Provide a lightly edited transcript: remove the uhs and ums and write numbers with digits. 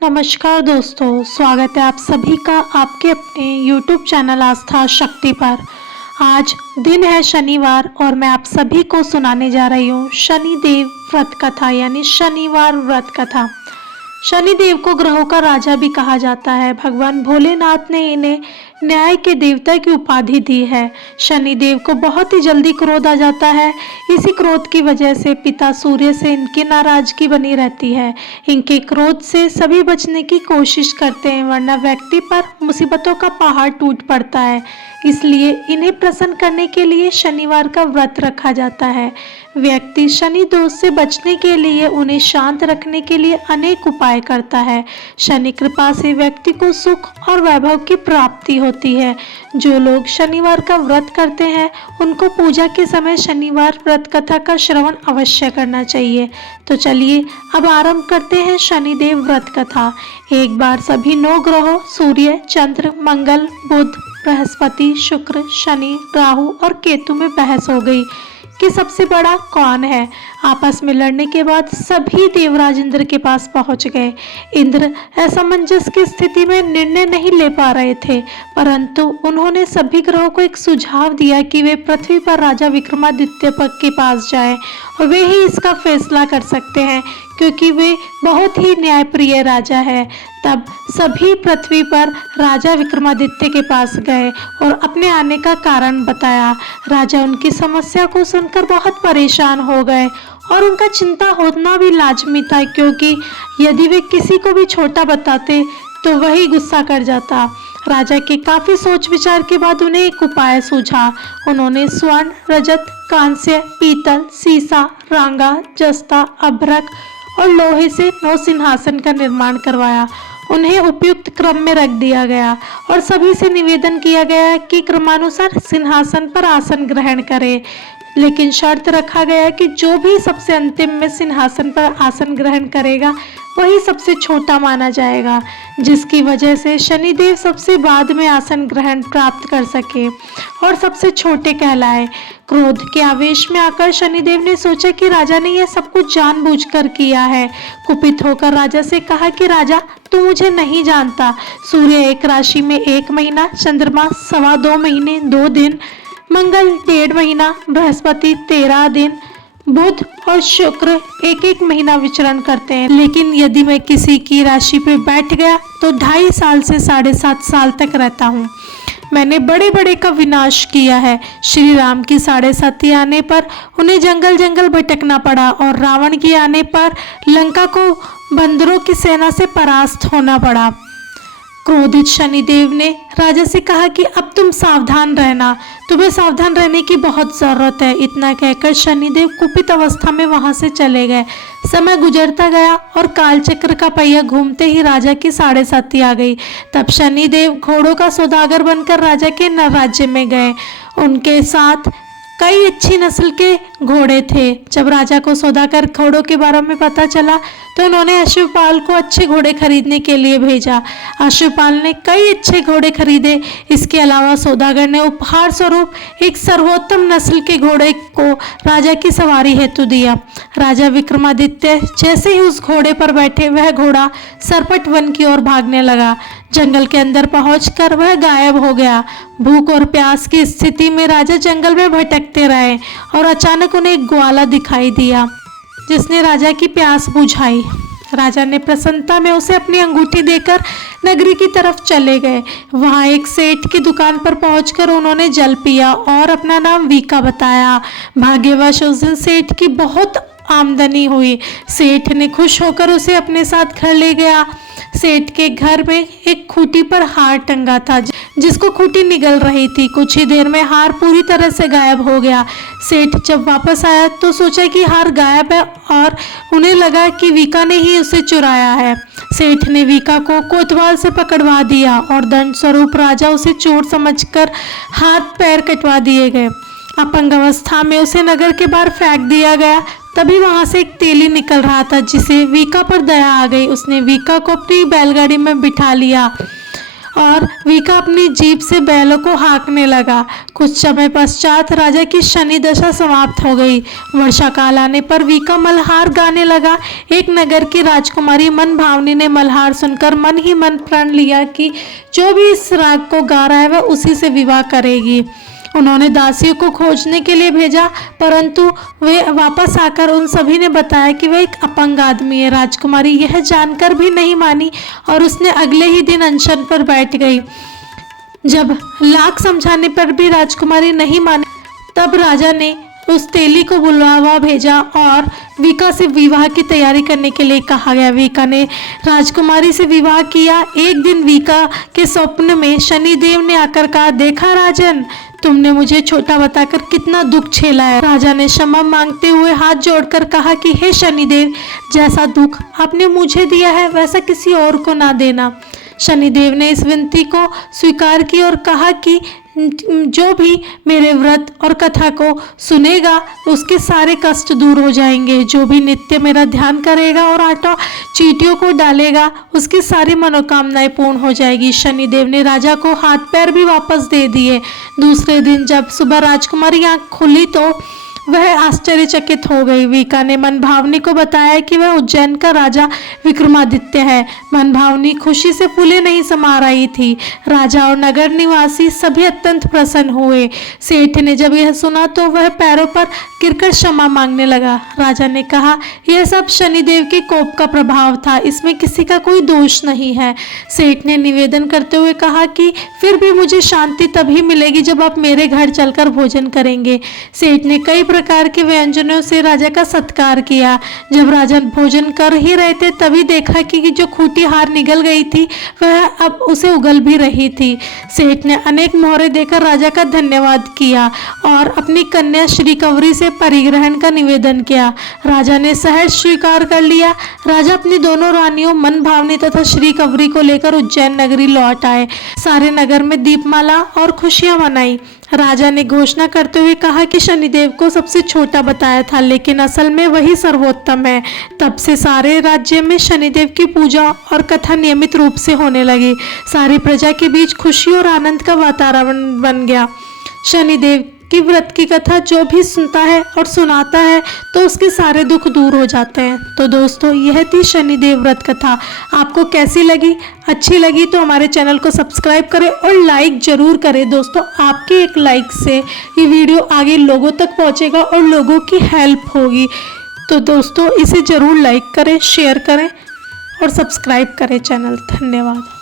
नमस्कार दोस्तों, स्वागत है आप सभी का आपके अपने YouTube चैनल आस्था शक्ति पर। आज दिन है शनिवार और मैं आप सभी को सुनाने जा रही हूँ शनिदेव व्रत कथा यानी शनिवार व्रत कथा। शनिदेव को ग्रहों का राजा भी कहा जाता है। भगवान भोलेनाथ ने इन्हें न्याय के देवता की उपाधि दी है। शनिदेव को बहुत ही जल्दी क्रोध आ जाता है। इसी क्रोध की वजह से पिता सूर्य से इनकी नाराजगी बनी रहती है। इनके क्रोध से सभी बचने की कोशिश करते हैं, वरना व्यक्ति पर मुसीबतों का पहाड़ टूट पड़ता है। इसलिए इन्हें प्रसन्न करने के लिए शनिवार का व्रत रखा जाता है। व्यक्ति शनि दोष से बचने के लिए उन्हें शांत रखने के लिए अनेक उपाय करता है। शनि कृपा से व्यक्ति को सुख और वैभव की प्राप्ति होती है। जो लोग शनिवार का व्रत करते हैं उनको पूजा के समय शनिवार व्रत कथा का श्रवण अवश्य करना चाहिए। तो चलिए अब आरंभ करते हैं शनिदेव व्रत कथा। एक बार सभी 9 ग्रहों सूर्य, चंद्र, मंगल, बुध, बृहस्पति, शुक्र, शनि, राहु और केतु में बहस हो गई कि सबसे बड़ा कौन है। आपस में लड़ने के बाद सभी देवराज इंद्र के पास पहुंच गए। इंद्र असमंजस की स्थिति में निर्णय नहीं ले पा रहे थे, परंतु उन्होंने सभी ग्रहों को एक सुझाव दिया कि वे पृथ्वी पर राजा विक्रमादित्य के पास जाएं और वे ही इसका फैसला कर सकते हैं, क्योंकि वे बहुत ही न्यायप्रिय राजा है। तब सभी पृथ्वी पर राजा विक्रमादित्य के पास गए और अपने आने का कारण बताया। राजा उनकी समस्या को सुनकर बहुत परेशान हो गए और उनका चिंता होना भी लाजमी था, क्योंकि यदि वे किसी को भी छोटा बताते तो वही गुस्सा कर जाता। राजा के काफी सोच विचार के बाद उन्हें एक उपाय सूझा। उन्होंने स्वर्ण, रजत, कांस्य, पीतल, सीसा, रांगा, जस्ता, अभ्रक और लोहे से 9 सिंहासन का निर्माण करवाया। उन्हें उपयुक्त क्रम में रख दिया गया और सभी से निवेदन किया गया कि क्रमानुसार सिंहासन पर आसन ग्रहण करें, लेकिन शर्त रखा गया कि जो भी सबसे अंतिम में सिंहासन पर आसन ग्रहण करेगा वही सबसे छोटा माना जाएगा, जिसकी वजह से शनिदेव सबसे बाद में आसन ग्रहण प्राप्त कर सके और सबसे छोटे कहलाए। क्रोध के आवेश में आकर शनिदेव ने सोचा कि राजा ने यह सब कुछ जानबूझकर किया है। कुपित होकर राजा से कहा कि राजा, तू मुझे नहीं जानता। सूर्य एक राशि में 1 महीना, चंद्रमा 2.25 महीने 2 दिन, मंगल 1.5 महीना, बृहस्पति 13 दिन, बुध और शुक्र 1-1 महीना विचरण करते हैं। लेकिन यदि मैं किसी की राशि पे बैठ गया तो 2.5 साल से 7.5 साल तक रहता हूँ। मैंने बड़े बड़े का विनाश किया है। श्री राम की 7.5 आने पर उन्हें जंगल जंगल भटकना पड़ा और रावण की आने पर लंका को बंदरों की सेना से परास्त होना पड़ा। क्रोधित शनिदेव ने राजा से कहा कि अब तुम सावधान रहना, तुम्हें सावधान रहने की बहुत ज़रूरत है। इतना कहकर शनिदेव कुपित अवस्था में वहां से चले गए। समय गुजरता गया और कालचक्र का पहिया घूमते ही राजा की 7.5 आ गई। तब शनिदेव घोड़ों का सौदागर बनकर राजा के राज्य में गए। उनके साथ कई अच्छी नस्ल के घोड़े थे। जब राजा को सौदागर घोड़ों के बारे में पता चला तो उन्होंने अश्वपाल को अच्छे घोड़े खरीदने के लिए भेजा। अश्वपाल ने कई अच्छे घोड़े खरीदे। इसके अलावा सौदागर ने उपहार स्वरूप एक सर्वोत्तम नस्ल के घोड़े को राजा की सवारी हेतु दिया। राजा विक्रमादित्य जैसे ही उस घोड़े पर बैठे, वह घोड़ा सरपट वन की ओर भागने लगा। जंगल के अंदर पहुंचकर वह गायब हो गया। भूख और प्यास की स्थिति में राजा जंगल में भटकते रहे और अचानक उन्हें एक ग्वाला दिखाई दिया, जिसने राजा की प्यास बुझाई। राजा ने प्रसन्नता में उसे अपनी अंगूठी देकर नगरी की तरफ चले गए। वहां एक सेठ की दुकान पर पहुंचकर उन्होंने जल पिया और अपना नाम वीका बताया। भाग्यवश उस दिन सेठ की बहुत आमदनी हुई। सेठ ने खुश होकर उसे अपने साथ घर ले गया। सेठ के घर में एक खूंटी पर हार टंगा था, जिसको खूंटी निगल रही थी। कुछ ही देर में हार पूरी तरह से गायब हो गया। सेठ जब वापस आया तो सोचा कि हार गायब है और उन्हें लगा कि वीका ने ही उसे चुराया है। सेठ ने वीका को कोतवाल से पकड़वा दिया और दंड स्वरूप राजा उसे चोर समझकर हाथ पैर कटवा दिए गए। अपंग अवस्था में उसे नगर के बाहर फेंक दिया गया। तभी वहां से एक तेली निकल रहा था, जिसे वीका पर दया आ गई। उसने वीका को अपनी बैलगाड़ी में बिठा लिया और वीका अपनी जीभ से बैलों को हाँकने लगा। कुछ समय पश्चात राजा की शनि दशा समाप्त हो गई। वर्षा काल आने पर वीका मल्हार गाने लगा। एक नगर की राजकुमारी मन भावनी ने मल्हार सुनकर मन ही मन प्रण लिया कि जो भी इस राग को गा रहा है वह उसी से विवाह करेगी। उन्होंने दासियों को खोजने के लिए भेजा, परंतु वे वापस आकर उन सभी ने बताया कि वह एक अपंग आदमी है। राजकुमारी यह जानकर भी नहीं मानी और उसने अगले ही दिन अनशन पर बैठ गई। जब लाख समझाने पर भी राजकुमारी नहीं मानी, तब राजा ने उस तेली को बुलावा भेजा और वीका से विवाह की तैयारी करने के लिए कहा गया। वीका ने राजकुमारी से विवाह किया। एक दिन वीका के स्वप्न में शनिदेव ने आकर कहा, देखा राजन, तुमने मुझे छोटा बताकर कितना दुख झेला है। राजा ने क्षमा मांगते हुए हाथ जोड़कर कहा कि हे शनिदेव, जैसा दुख आपने मुझे दिया है वैसा किसी और को ना देना। शनिदेव ने इस विनती को स्वीकार की और कहा कि जो भी मेरे व्रत और कथा को सुनेगा उसके सारे कष्ट दूर हो जाएंगे। जो भी नित्य मेरा ध्यान करेगा और आटा चींटियों को डालेगा उसकी सारी मनोकामनाएं पूर्ण हो जाएगी। शनिदेव ने राजा को हाथ पैर भी वापस दे दिए। दूसरे दिन जब सुबह राजकुमारी आँख खुली तो वह आश्चर्यचकित हो गई। वीका ने मनभावनी को बताया कि वह उज्जैन का राजा विक्रमादित्य है। मनभावनी खुशी से फूले नहीं समा रही थी। राजा और नगर निवासी सभी अत्यंत प्रसन्न हुए। सेठ ने जब यह सुना तो वह पैरों पर गिरकर क्षमा मांगने लगा। राजा ने कहा, यह सब शनिदेव के कोप का प्रभाव था, इसमें किसी का कोई दोष नहीं है। सेठ ने निवेदन करते हुए कहा कि फिर भी मुझे शांति तभी मिलेगी जब आप मेरे घर चलकर भोजन करेंगे। सेठ ने कई प्रकार के व्यंजनों से राजा का सत्कार किया। जब राजा भोजन कर ही रहे थे तभी देखा कि जो खूंटी हार निगल गई थी वह अब उसे उगल भी रही थी। सेठ ने अनेक मोहरे देकर राजा का धन्यवाद किया और अपनी कन्या श्रीकवरी से परिग्रहण का निवेदन किया। राजा ने सहर्ष स्वीकार कर लिया। राजा अपनी दोनों रानियों मनभावनी तथा श्रीकवरी को लेकर उज्जैन नगरी लौट आए। सारे नगर में दीपमाला और खुशियां मनाई। राजा ने घोषणा करते हुए कहा कि शनिदेव को सबसे छोटा बताया था, लेकिन असल में वही सर्वोत्तम है। तब से सारे राज्य में शनिदेव की पूजा और कथा नियमित रूप से होने लगी। सारी प्रजा के बीच खुशी और आनंद का वातावरण बन गया। शनिदेव की व्रत की कथा जो भी सुनता है और सुनाता है तो उसके सारे दुख दूर हो जाते हैं। तो दोस्तों, यह थी शनिदेव व्रत कथा। आपको कैसी लगी? अच्छी लगी तो हमारे चैनल को सब्सक्राइब करें और लाइक ज़रूर करें। दोस्तों, आपके एक लाइक से ये वीडियो आगे लोगों तक पहुंचेगा और लोगों की हेल्प होगी। तो दोस्तों, इसे ज़रूर लाइक करें, शेयर करें और सब्सक्राइब करें चैनल। धन्यवाद।